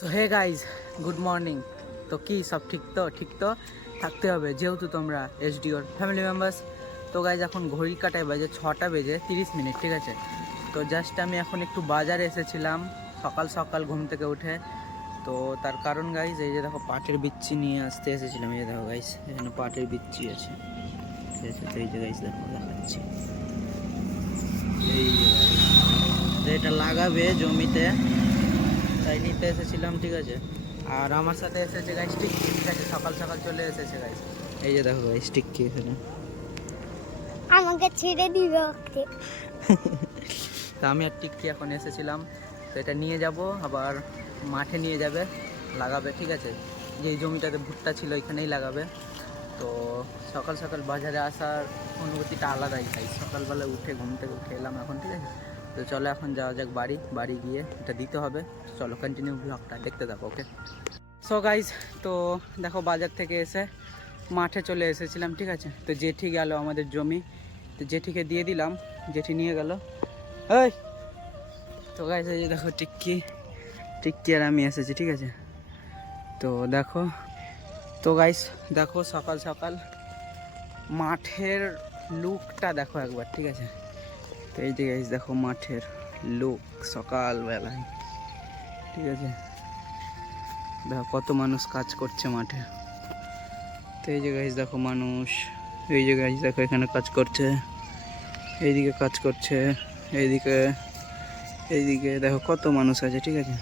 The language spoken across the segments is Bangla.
তো হে গাইজ, গুড মর্নিং। তো কি সব ঠিক তো থাকতে হবে, যেহেতু তোমরা এসডিওর ফ্যামিলি মেম্বার্স। তো গাইজ এখন ঘড়ি কাটায় বাজে 6টা বেজে 30 মিনিট, ঠিক আছে। তো জাস্ট আমি এখন একটু বাজারে এসেছিলাম সকাল সকাল ঘুম থেকে উঠে। তো তার কারণ গাইজ, এই যে দেখো পাটের বিচ্ছি নিয়ে আসতে এসেছিলাম। এই যে দেখো গাইজ, এখানে পাটের বিচ্ছি আছে, ঠিক আছে। তো এই যে গাইজ দেখো দেখাচ্ছি, এই যে guys, তো এটা লাগাবে জমিতে, তাই নিতে এসেছিলাম, ঠিক আছে। আর আমার সাথে এসেছে গাইস টিক্কি, ঠিক আছে। সকাল সকাল চলে এসেছে গাইস, এই যে দেখো গাইস টিক্কি এখানে। আমাকে ছেড়ে দিবে ওকে। তো আমি আর টিক্কি এখন এসেছিলাম। তো এটা নিয়ে যাব, আবার মাঠে নিয়ে যাবে, লাগাবে, ঠিক আছে। যে জমিটাতে ভুট্টা ছিল এখানেই লাগাবে। তো সকাল সকাল বাজারে আসার অনুভূতিটা আলাদাই গাইস। সকালবেলা উঠে ঘুম থেকে উঠে এলাম এখন, ঠিক আছে। তো চলো এখন যাওয়া যাক বাড়ি গিয়ে এটা দিতে হবে। চলো কন্টিনিউ ব্লগটা দেখতে থাকো, ওকে। সো গাইজ, তো দেখো বাজার থেকে এসে মাঠে চলে এসেছিলাম, ঠিক আছে। তো জেঠি গেল আমাদের জমি, তো জেঠিকে দিয়ে দিলাম, জেঠি নিয়ে গেল। এই তো গাইজ, এই যে দেখো টিক্কি আর আমি এসেছি, ঠিক আছে। তো দেখো, তো গাইজ দেখো সকাল সকাল মাঠের লুকটা দেখো একবার, ঠিক আছে। তো এই যে গাইজ দেখো মাঠের লুক সকালবেলায়, ঠিক আছে। দেখো কত মানুষ কাজ করছে মাঠে। তো এই যে গাইজ দেখো মানুষ, এই যে গাইজ দেখো এখানে কাজ করছে, এইদিকে কাজ করছে, এইদিকে এইদিকে দেখো কত মানুষ আছে, ঠিক আছে।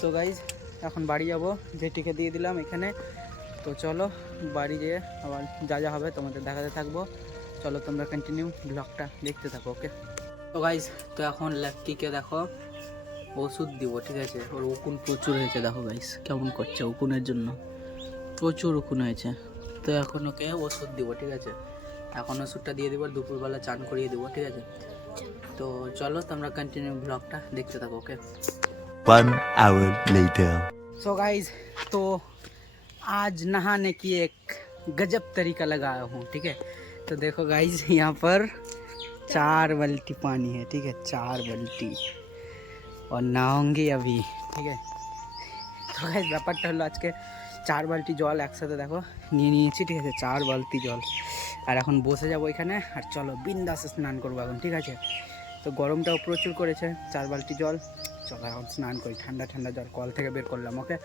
তো গাইজ এখন বাড়ি যাব, জেঠিকে দিয়ে দিলাম এখানে। তো চলো বাড়ি যেয়ে আবার যা যা হবে তোমাদের দেখাতে থাকবো। চলো তোমরা কন্টিনিউ ব্লগটা দেখতে থাকো, ওকে। তো গাইজ, তো এখন ল্যাপটিকে দেখো ওষুধ দিব, ঠিক আছে। ওর উকুন প্রচুর হয়েছে, দেখো গাইস কেমন করছে। উকুনের জন্য প্রচুর উকুন হয়েছে। তো এখন ওকে ওষুধ দিব, ঠিক আছে। এখন ওষুধটা দিয়ে দিব, দুপুরবেলা চান করিয়ে দিব, ঠিক আছে। তো চলো তোমরা কন্টিনিউ ব্লগটা দেখতে থাকো, ওকে। 1 hour later. सो गाइज, तो आज नहाने की एक गजब तरीका लगाया हूँ, ठीक है। तो देखो गाइज, यहाँ पर 4 बाल्टी पानी है, ठीक है, 4 बाल्टी, और नहाऊंगी अभी, ठीक है। তো গাইজ ব্যাপারটা হলো, আজকে 4 বালতি জল একসাথে দেখো নিয়ে নিয়েছি, ঠিক আছে। 4 বালতি জল, আর এখন বসে যাবো এখানে, আর চলো বিন্দাসে স্নান করবো এখন, ঠিক আছে। তো গরমটাও প্রচুর করেছে, 4 বালতি জল, চলো এখন স্নান করি। ঠান্ডা ঠান্ডা জল কল থেকে বের করলাম, ওকে।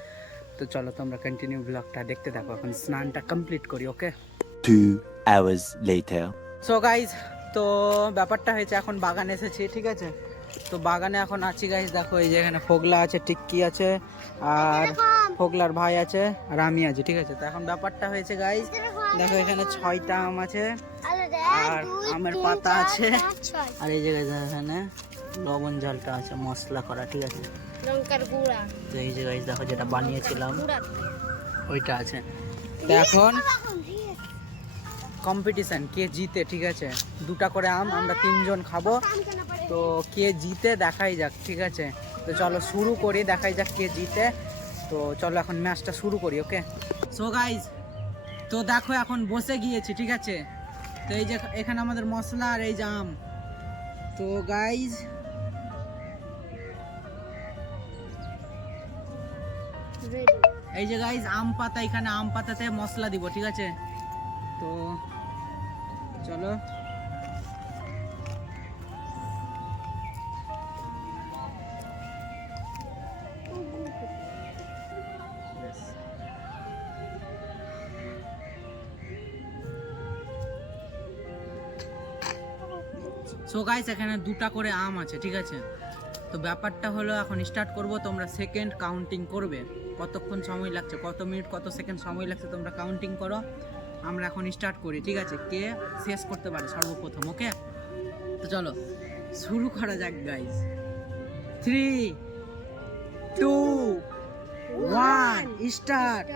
তো চলো তোমরা কন্টিনিউ ব্লগটা দেখতে থাকো, এখন স্নানটা কমপ্লিট করি, ওকে। 2 hours later. সো গাইজ, তো ব্যাপারটা হয়েছে, এখন বাগান এসেছি, ঠিক আছে। তো বাগানে এখন আছি গাইজ, দেখো এই যে এখানে ফোগলা আছে, টিক্কি আছে, আর ফোগলার ভাই আছে, আর আমি আছি, ঠিক আছে। তো এখন ব্যাপারটা হয়েছে গাইজ, দেখো এখানে 6টা আম আছে, আর আমের পাতা আছে, আর এই যে গাইজ এখানে লবণ জলটা আছে মশলা করা, ঠিক আছে। লঙ্কার গুঁড়া। তো এই যে গাইজ দেখো যেটা বানিয়েছিলাম ওইটা আছে। তো এখন কম্পিটিশন, কে জিতে, ঠিক আছে। 2টা করে আম, আমরা 3জন খাবো। তো কে জিতে দেখাই যাক, ঠিক আছে। তো চলো শুরু করি, দেখাই যাক কে জিতে। তো চলো এখন ম্যাচটা শুরু করি, ওকে। সো গাইজ, তো দেখো এখন বসে গিয়েছি, ঠিক আছে। তো এই যে এখানে আমাদের মশলা, আর এই যে আম। তো গাইজ এই যে গাইজ আম পাতা, এখানে আম পাতাতে মশলা দিব, ঠিক আছে। তো চলো, সো গাইস এখানে 2টা করে আম আছে, ঠিক আছে। তো ব্যাপারটা হলো এখন স্টার্ট করব, তোমরা সেকেন্ড কাউন্টিং করবে, কতক্ষণ সময় লাগছে, কত মিনিট কত সেকেন্ড সময় লাগছে তোমরা কাউন্টিং করো। আমরা এখন স্টার্ট করি, ঠিক আছে। কে শেষ করতে পারে সর্বপ্রথম, ওকে। তো চলো শুরু করা যাক গাইস। 3 2 1 স্টার্ট।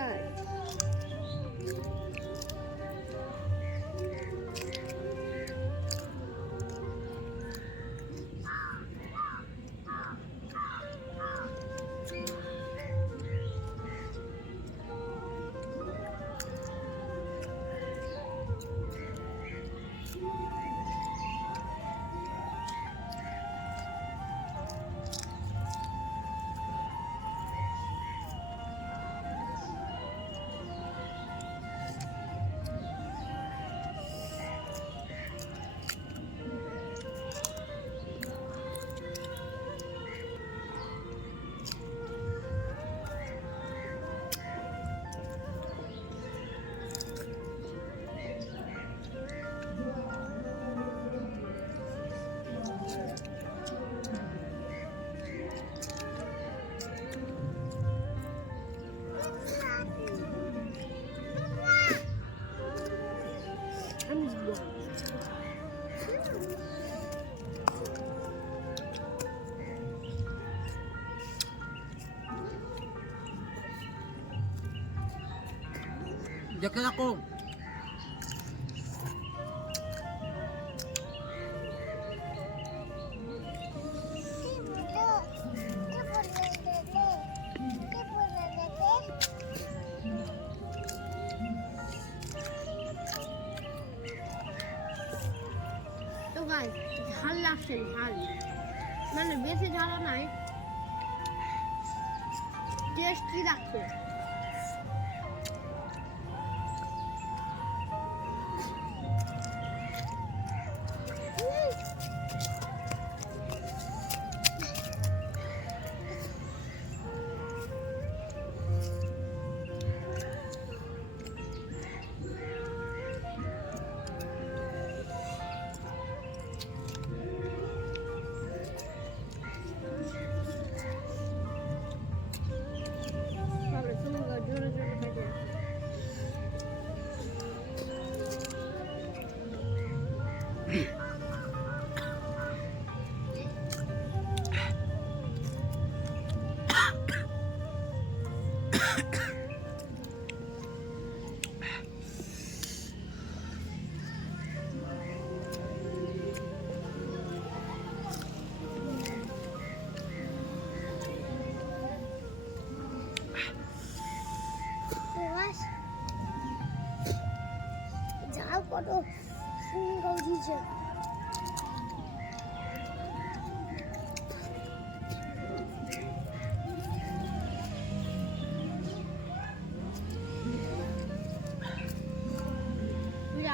দেখতে থাকো। তো গাইস ঝাল লাগছে, ঝাল মানে বেশি ঝাল নাই, টেস্টি লাগছে। ঝাল কত সুন্দর দিয়েছে।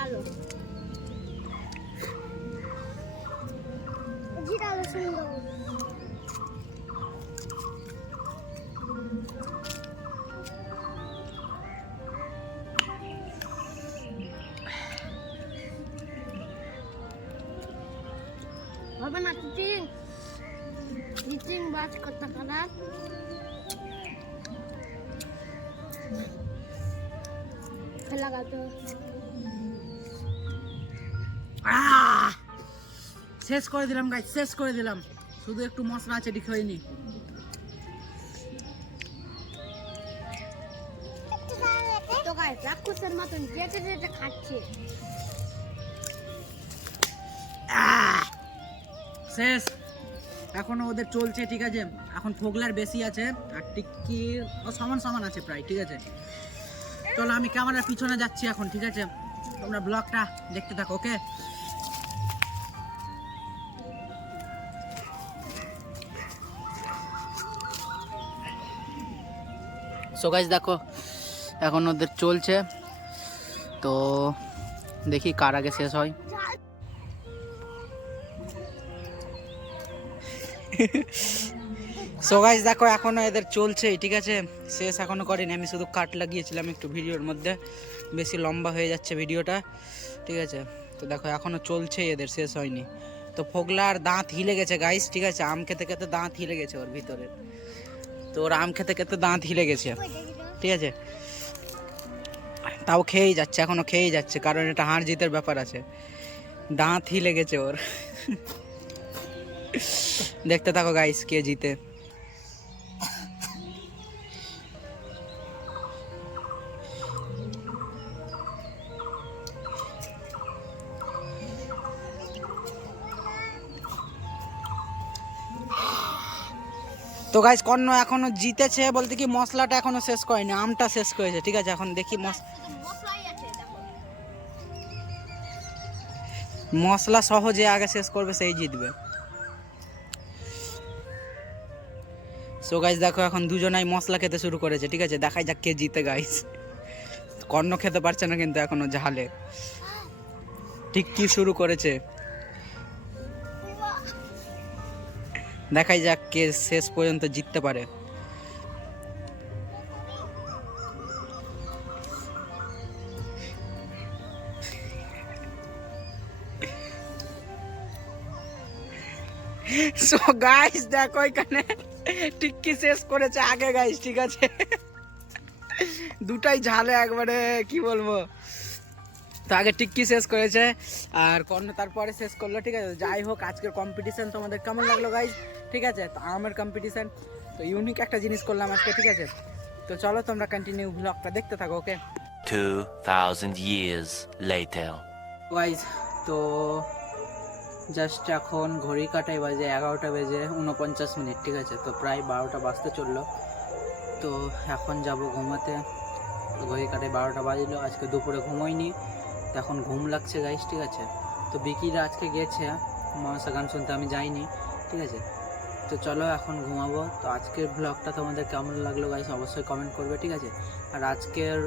আলো জিরা আলো সুন্দর। হবে না চিচিং, চিচিং বাজ করতে খারাপ। লাগাতো শেষ করে দিলাম গাইস, শেষ করে দিলাম। শুধু একটু মশলা আছে, ঠিক হয়নি। তো গাইস রাক্ষসের মতন যেতে যেতে খাচ্ছে। শেষ, এখনো ওদের চলছে, ঠিক আছে। এখন ফোগলার বেশি আছে আর টিক্কির সমান সমান আছে প্রায়, ঠিক আছে। চলো আমি ক্যামেরার পিছনে যাচ্ছি এখন, ঠিক আছে। তোমরা ব্লগটা দেখতে থাকো, ওকে। সো গাইস দেখো এখন ওদের চলছে, তো দেখি কার আগে শেষ হয়। সো গাইস দেখো এখনো এদের চলছে, ঠিক আছে। শেষ এখনো করেনি, আমি শুধু কাট লাগিয়েছিলাম একটু ভিডিওর মধ্যে, বেশি লম্বা হয়ে যাচ্ছে ভিডিওটা, ঠিক আছে। তো দেখো এখনো চলছে, এদের শেষ হয়নি। তো ফোগলার দাঁত হিলে গেছে গাইস, ঠিক আছে। আম খেতে খেতে দাঁত হিলে গেছে ওর ভিতরে, তো ওর আম খেতে খেতে দাঁত হিলে গেছে, ঠিক আছে। তাও খেয়েই যাচ্ছে, এখনো খেয়েই যাচ্ছে, কারণ এটা হার জিতের ব্যাপার আছে। দাঁত হিলে গেছে ওর। দেখতে থাকো গাইস কে জিতে। তো গাইস কর্ণ এখনো জিতেছে বলতে কি মশলাটা এখনো শেষ করেনি, আমটা শেষ করেছে, ঠিক আছে। এখন দেখি মশলা সহ যে আগে শেষ করবে সেই জিতবে। সো গাইস দেখো এখন দুজনাই মশলা খেতে শুরু করেছে, ঠিক আছে। দেখাই যাক কে জিতে গাইস। কর্ণ খেতে পারছে না কিন্তু এখনো ঝালে, ঠিক কি শুরু করেছে। দেখাই যাক কে শেষ পর্যন্ত জিততে পারে। সো গাইস দেখো এখানে টিক্কি শেষ করেছে আগে গাইস, ঠিক আছে। দুটাই ঝালে একবারে, কি বলবো। তো আগে টিক্কি শেষ করেছে আর কর্ণ তারপরে শেষ করলো, ঠিক আছে। যাই হোক আজকের কম্পিটিশন তোমাদের কেমন লাগলো গাইস, ঠিক আছে। তো আমের কম্পিটিশন, তো ইউনিক একটা জিনিস করলাম আজকে, ঠিক আছে। তো চলো তোমরা কন্টিনিউ ব্লগটা দেখতে থাকো, ওকে। 2,000 years later. গাইজ তো জাস্ট এখন ঘড়ি কাটাই বাজে 11টা বেজে 49 মিনিট, ঠিক আছে। তো প্রায় 12টা বাজতে চললো। তো এখন যাব ঘুমাতে। তো ঘড়ি কাটাই 12টা বাজলো। আজকে দুপুরে ঘুমোইনি, তো এখন ঘুম লাগছে গাইজ, ঠিক আছে। তো বিকিরা আজকে গেছে মনসা গান শুনতে, আমি যাইনি, ঠিক আছে। তো চলো এখন ঘুমাবো। তো আজকের ব্লগটা তোমাদের কেমন লাগলো গাইজ অবশ্যই কমেন্ট করবে, ঠিক আছে। আর আজকের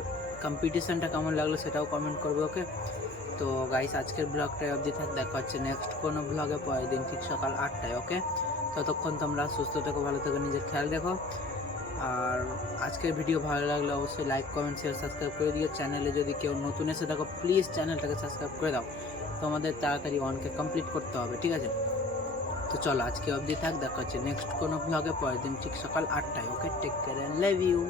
কম্পিটিশানটা কেমন লাগলো সেটাও কমেন্ট করবে, ওকে। তো গাইস আজকের ব্লগটা অবধি থাক, দেখা হচ্ছে নেক্সট কোনো ব্লগে পরের দিন ঠিক সকাল 8টায়, ওকে। ততক্ষণ তোমরা সুস্থ থেকো, ভালো থেকো, নিজের খেয়াল রেখো। আর আজকের ভিডিও ভালো লাগলে অবশ্যই লাইক কমেন্ট শেয়ার সাবস্ক্রাইব করে দিও। চ্যানেলে যদি কেউ নতুন এসে থাকো প্লিজ চ্যানেলটাকে সাবস্ক্রাইব করে দাও। তোমাদের তাড়াতাড়ি 1K কমপ্লিট করতে হবে, ঠিক আছে। তো চলো আজকে অবধি থাক, দেখা হচ্ছে নেক্সট কোনো ব্লগে পরের দিন ঠিক সকাল 8টায়, okay. Take care and love you.